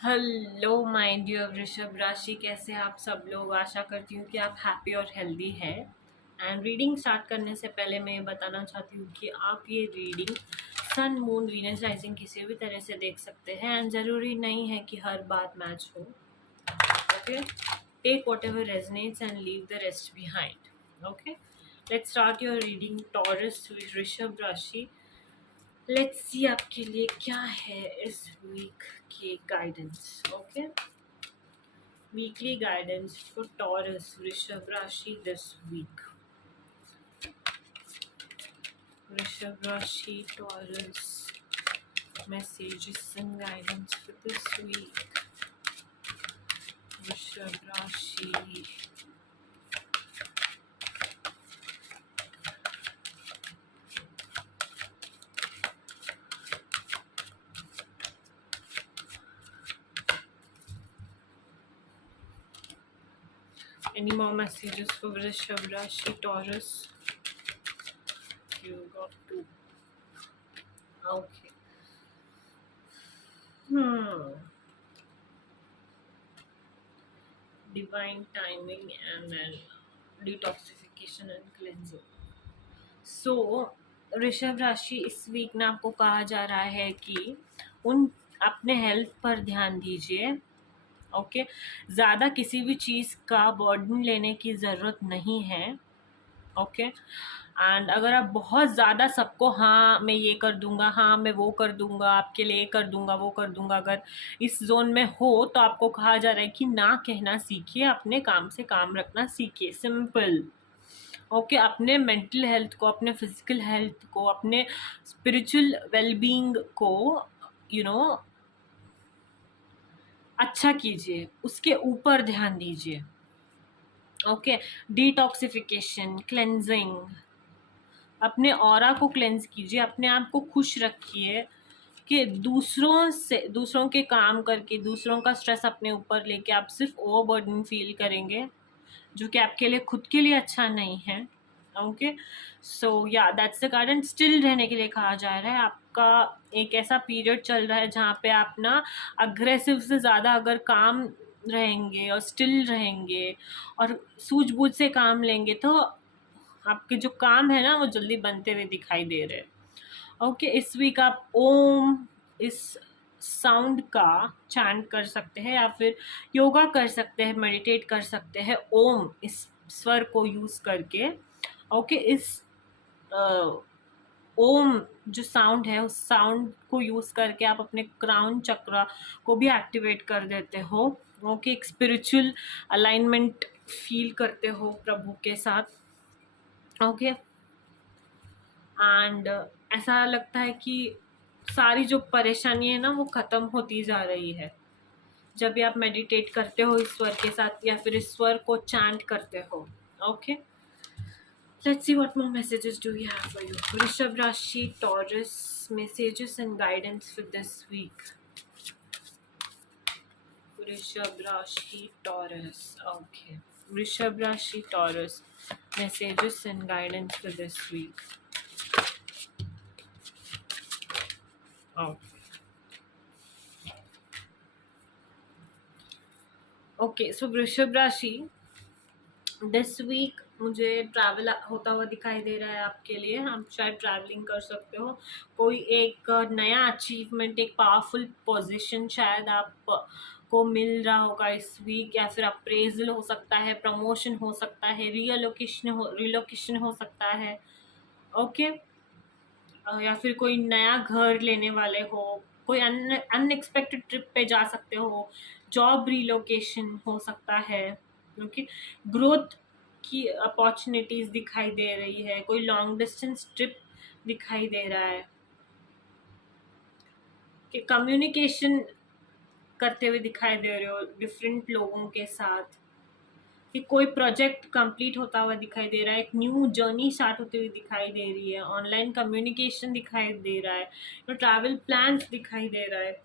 Hello my dear वृषभ राशि, कैसे हैं आप सब लोग। आशा करती हूँ कि आप हैप्पी और हेल्दी हैं। एंड रीडिंग स्टार्ट करने से पहले मैं ये बताना चाहती हूँ कि आप ये reading sun moon Venus rising किसी भी तरह से देख सकते हैं एंड ज़रूरी नहीं है कि हर बात मैच हो। Okay, take whatever resonates and leave the rest behind. Okay, let's start your reading Taurus Vrishabh rashi. Let's सी आपके लिए क्या है इस वीक के guidance. Okay, weekly guidance for taurus Vrishabh राशि दिस वीक। वृषभ राशि Taurus messages and guidance for this week. वृषभ राशि any more messages for वृषभ राशि Taurus? You got two. Okay. Divine timing and then detoxification and cleansing. So Rishabh राशि इस week में आपको कहा जा रहा है कि अपने हेल्थ पर ध्यान दीजिए। ओके, ज़्यादा किसी भी चीज़ का बर्डन लेने की ज़रूरत नहीं है। ओके, एंड अगर आप बहुत ज़्यादा सबको हाँ मैं ये कर दूंगा, हाँ मैं वो कर दूंगा, आपके लिए कर दूंगा, वो कर दूंगा, अगर इस जोन में हो तो आपको कहा जा रहा है कि ना कहना सीखिए, अपने काम से काम रखना सीखिए। सिंपल। ओके, अपने मेंटल हेल्थ को, अपने फिजिकल हेल्थ को, अपने स्पिरिचुअल वेलबींग को अच्छा कीजिए, उसके ऊपर ध्यान दीजिए। ओके, डिटॉक्सिफिकेशन, क्लेंजिंग, अपने ऑरा को क्लेंज कीजिए, अपने आप को खुश रखिए कि दूसरों के काम करके, दूसरों का स्ट्रेस अपने ऊपर लेके आप सिर्फ ओवरबर्डन फील करेंगे, जो कि आपके लिए खुद के लिए अच्छा नहीं है। ओके, सो या दैट्स द कारण स्टिल रहने के लिए कहा जा रहा है। आपका एक ऐसा पीरियड चल रहा है जहाँ पे आप ना अग्रेसिव से ज़्यादा अगर काम रहेंगे और स्टिल रहेंगे और सूझबूझ से काम लेंगे तो आपके जो काम है ना वो जल्दी बनते हुए दिखाई दे रहे हैं। ओके, इस वीक आप ओम इस साउंड का चैंट कर सकते हैं या फिर योगा कर सकते हैं, मेडिटेट कर सकते हैं ओम इस स्वर को यूज़ करके। ओके, इस ओम जो साउंड है उस साउंड को यूज़ करके आप अपने क्राउन चक्रा को भी एक्टिवेट कर देते हो। ओके, एक स्पिरिचुअल अलाइनमेंट फील करते हो प्रभु के साथ। ओके, एंड ऐसा लगता है कि सारी जो परेशानी है ना वो ख़त्म होती जा रही है जब भी आप मेडिटेट करते हो इस स्वर के साथ या फिर इस स्वर को चैंट करते हो। Okay, let's see what more messages do we have for you. वृषभ राशि Taurus messages and guidance for this week. वृषभ राशि टॉरस। ओके, वृषभ राशि Taurus messages and guidance for this week. Okay, so वृषभ राशि दिस वीक मुझे travel होता हुआ दिखाई दे रहा है आपके लिए। आप शायद ट्रैवलिंग कर सकते हो, कोई एक नया अचीवमेंट, एक पावरफुल पोजीशन शायद आप को मिल रहा होगा इस वीक, या फिर अप्रेजल हो सकता है, प्रमोशन हो सकता है, रिलोकेशन हो सकता है। ओके, या फिर कोई नया घर लेने वाले हो, कोई अनएक्सपेक्टेड ट्रिप पे जा सकते हो, जॉब रिलोकेशन हो सकता है। क्योंकि ग्रोथ की अपॉर्चुनिटीज दिखाई दे रही है, कोई लॉन्ग डिस्टेंस ट्रिप दिखाई दे रहा है कि कम्युनिकेशन करते हुए दिखाई दे रहे हो डिफरेंट लोगों के साथ, कि कोई प्रोजेक्ट कंप्लीट होता हुआ दिखाई दे रहा है, एक न्यू जर्नी स्टार्ट होती हुई दिखाई दे रही है, ऑनलाइन कम्युनिकेशन दिखाई दे रहा है, तो ट्रैवल प्लान्स दिखाई दे रहा है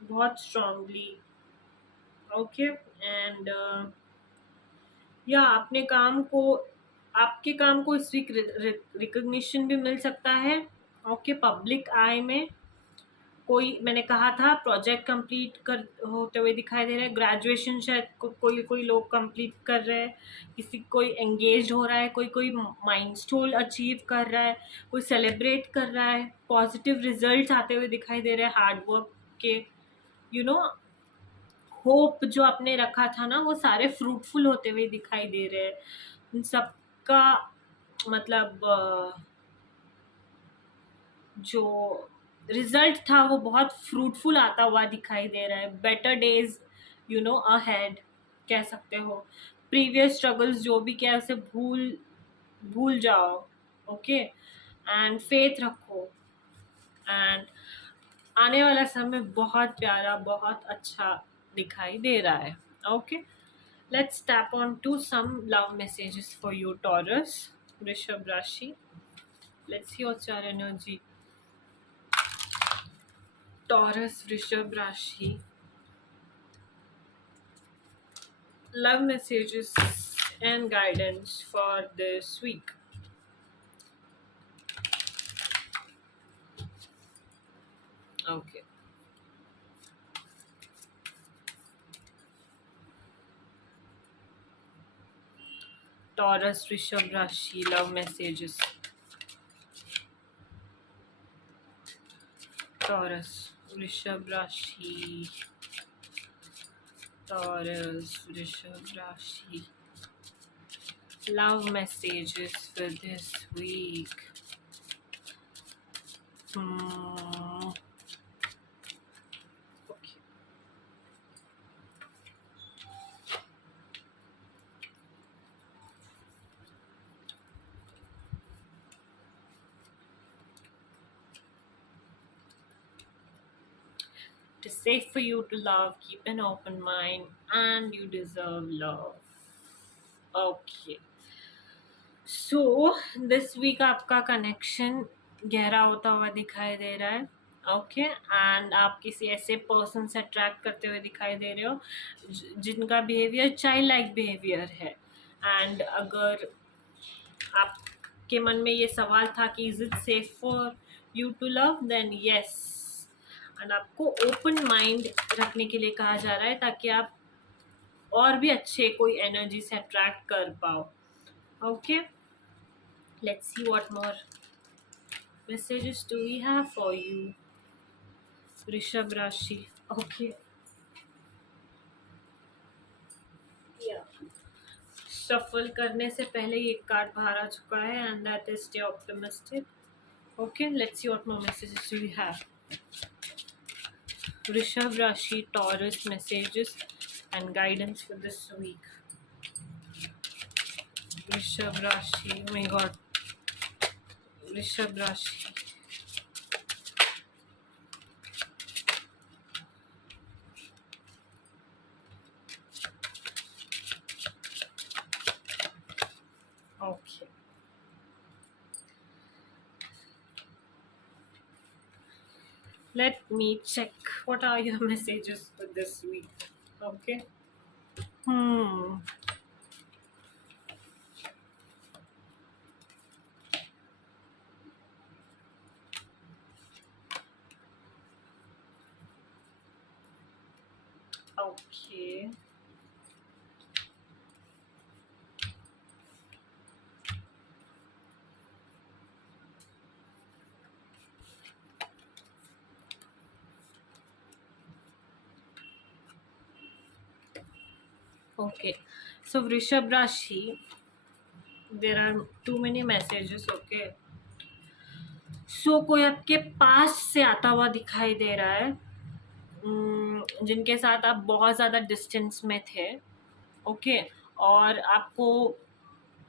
बहुत स्ट्रांगली। ओके, एंड या आपके काम को इस वीक रिकग्निशन भी मिल सकता है। ओके, पब्लिक आई में कोई मैंने कहा था प्रोजेक्ट कंप्लीट कर होते हुए दिखाई दे रहा है, ग्रेजुएशन शायद कोई कोई लोग कंप्लीट कर रहे हैं, किसी कोई एंगेज हो रहा है, कोई कोई माइलस्टोन अचीव कर रहा है, कोई सेलिब्रेट कर रहा है, पॉजिटिव रिजल्ट्स आते हुए दिखाई दे रहे हैं हार्ड वर्क के, यू नो होप जो आपने रखा था ना वो सारे फ्रूटफुल होते हुए दिखाई दे रहे हैं। उन सबका मतलब जो रिजल्ट था वो बहुत फ्रूटफुल आता हुआ दिखाई दे रहा है। बेटर डेज अहेड कह सकते हो। प्रीवियस स्ट्रगल्स जो भी क्या है उसे भूल भूल जाओ। ओके एंड फेथ रखो एंड आने वाला समय बहुत प्यारा बहुत अच्छा दिखाई दे रहा है। Okay let's tap on to some love messages for you Taurus Vrishabh rashi. Let's see what's your energy Taurus Rishabh Rashi. Love messages and guidance for this week. Okay. Taurus Rishabh Rashi love messages. Taurus Rishabh Rashi. Taurus Rishabh Rashi. Love messages for this week. Okay. It is safe for you to love, keep an open mind, and you deserve love. Okay. So this week आपका connection गहरा होता हुआ दिखाई दे रहा है। Okay and आप किसी ऐसे पर्सन से अट्रैक्ट करते हुए दिखाई दे रहे हो जिनका बिहेवियर चाइल्ड लाइक बिहेवियर है। एंड अगर आपके मन में ये सवाल था कि is it safe for you to love then yes and आपको ओपन माइंड रखने के लिए कहा जा रहा है ताकि आप और भी अच्छे कोई एनर्जी से अट्रैक्ट कर पाओ। Okay let's see what more messages do we have for you Rishabh Rashi. Okay shuffle करने से पहले ये कार्ड बाहर आ चुका है and that is stay optimistic. Okay let's see what more messages do we have Rishabh Rashi Taurus messages and guidance for this week. Rishabh Rashi, oh my god, Rishabh Rashi. Okay. Let me check what are your messages for this week. Okay. Okay. Okay. So Vrishabh Rashi, there are too many messages. Okay. So कोई आपके पास से आता हुआ दिखाई दे रहा है जिनके साथ आप बहुत ज़्यादा डिस्टेंस में थे। ओके और आपको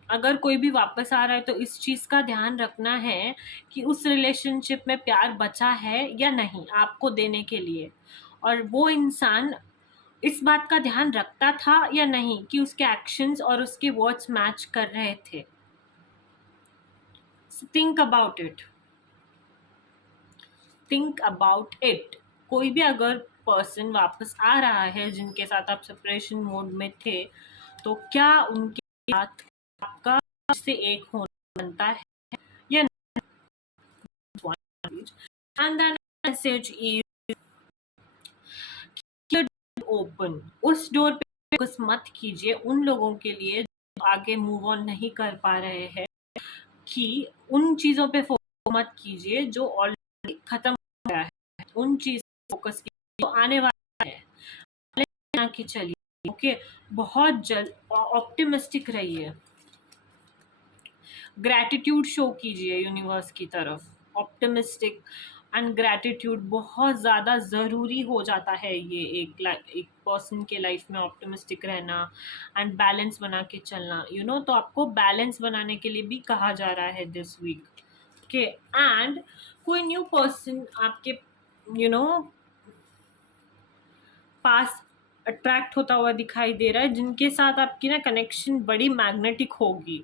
अगर कोई भी वापस आ रहा है तो इस चीज़ का ध्यान रखना है कि उस रिलेशनशिप में प्यार बचा है या नहीं आपको देने के लिए, और वो इंसान इस बात का ध्यान रखता था या नहीं कि उसके एक्शंस और उसके वर्ड्स मैच कर रहे थे। Think about it, think about it. कोई भी अगर पर्सन वापस आ रहा है जिनके साथ आप सेपरेशन मोड में थे तो क्या उनके साथ आपका से एक होना बनता है या नहीं? And that message is open, उस डोर पे फोकस मत कीजिए उन लोगों के लिए जो आगे मूव ऑन नहीं कर पा रहे हैं, कि उन चीज़ों पे फोकस मत कीजिए जो ऑलरेडी खत्म हो गया है, उन चीज़ पे फोकस कीजिए जो आने वाला है, ना कि चलिए। ओके, बहुत जल्द ऑप्टिमिस्टिक रहिए, ग्रैटिट्यूड शो कीजिए यूनिवर्स की तरफ, ऑप्टिमिस्टिक एंड ग्रैटिट्यूड बहुत ज़्यादा ज़रूरी हो जाता है ये एक पर्सन के लाइफ में, ऑप्टिमिस्टिक रहना एंड बैलेंस बना के चलना, तो आपको बैलेंस बनाने के लिए भी कहा जा रहा है दिस वीक। ओके, एंड कोई न्यू पर्सन आपके यू नो पास अट्रैक्ट होता हुआ दिखाई दे रहा है, जिनके साथ आपकी ना कनेक्शन बड़ी मैग्नेटिक होगी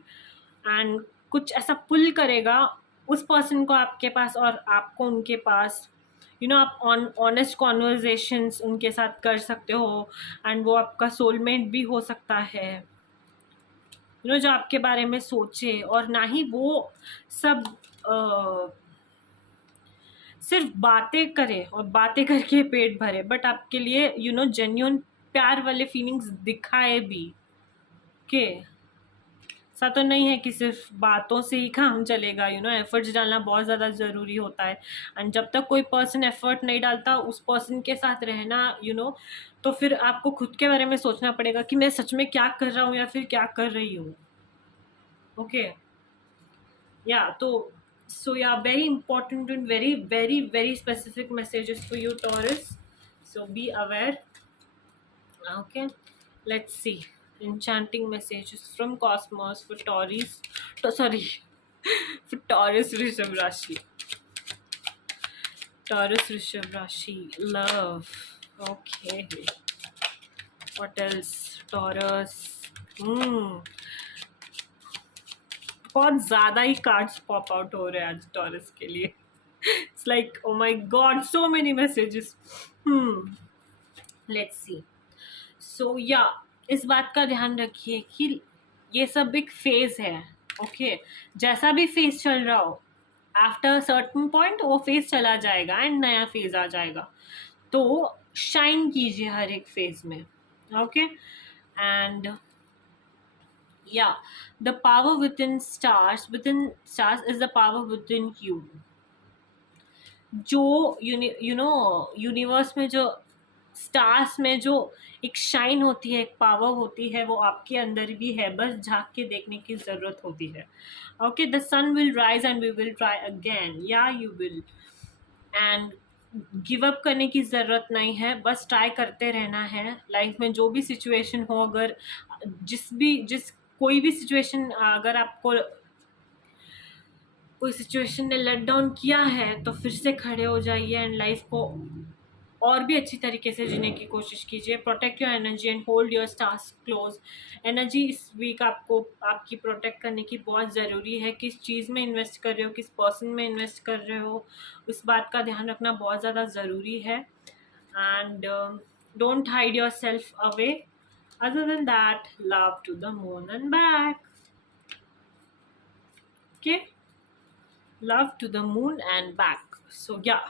एंड कुछ ऐसा पुल करेगा उस पर्सन को आपके पास और आपको उनके पास। आप ऑनेस्ट कॉन्वर्जेशंस उनके साथ कर सकते हो एंड वो आपका सोलमेट भी हो सकता है, जो आपके बारे में सोचे, और ना ही वो सब सिर्फ बातें करे और बातें करके पेट भरे, बट आपके लिए जेन्युइन प्यार वाले फीलिंग्स दिखाए भी, के ऐसा तो नहीं है कि सिर्फ बातों से ही काम चलेगा। एफर्ट्स डालना बहुत ज़्यादा ज़रूरी होता है, एंड जब तक कोई पर्सन एफर्ट नहीं डालता उस पर्सन के साथ रहना, तो फिर आपको खुद के बारे में सोचना पड़ेगा कि मैं सच में क्या कर रहा हूँ या फिर क्या कर रही हूँ। ओके, या तो so yeah, very important and very very very specific messages for you, Taurus, so be aware. Okay, let's see enchanting messages from cosmos for Taurus, sorry, for Taurus Rishabh Rashi. Taurus Rishabh Rashi, love. Okay, what else? Taurus, बहुत ज़्यादा ही cards pop out हो रहे हैं आज Taurus के लिए। It's like oh my God, so many messages. Let's see. So ya, इस बात का ध्यान रखिए कि ये सब एक फेज है। ओके, जैसा भी फेज चल रहा हो, आफ्टर सर्टन पॉइंट वो फेज चला जाएगा एंड नया फेज आ जाएगा, तो शाइन कीजिए हर एक फेज में। Okay, and yeah, the power within stars is the power within you. जो यूनिवर्स में, जो स्टार्स में जो एक शाइन होती है, एक पावर होती है, वो आपके अंदर भी है, बस झांक के देखने की ज़रूरत होती है। Okay, the sun will rise and we will try again, या you will, and give up करने की ज़रूरत नहीं है, बस ट्राई करते रहना है। लाइफ में जो भी सिचुएशन हो, अगर कोई भी सिचुएशन, अगर आपको कोई सिचुएशन ने लेट डाउन किया है, तो फिर से खड़े हो जाइए एंड लाइफ को और भी अच्छी तरीके से जीने की कोशिश कीजिए। Protect your energy and hold your stars close. Energy इस वीक आपकी प्रोटेक्ट करने की बहुत ज़रूरी है। किस चीज़ में इन्वेस्ट कर रहे हो, किस पर्सन में इन्वेस्ट कर रहे हो, उस बात का ध्यान रखना बहुत ज़्यादा ज़रूरी है। And don't hide your self away. Other than that, love to the moon and back. Okay, love to the moon and back. So yeah,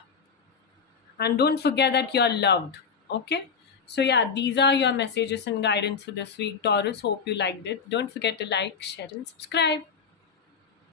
and don't forget that you are loved. Okay, so yeah, these are your messages and guidance for this week, Taurus. Hope you liked it. Don't forget to like, share and subscribe.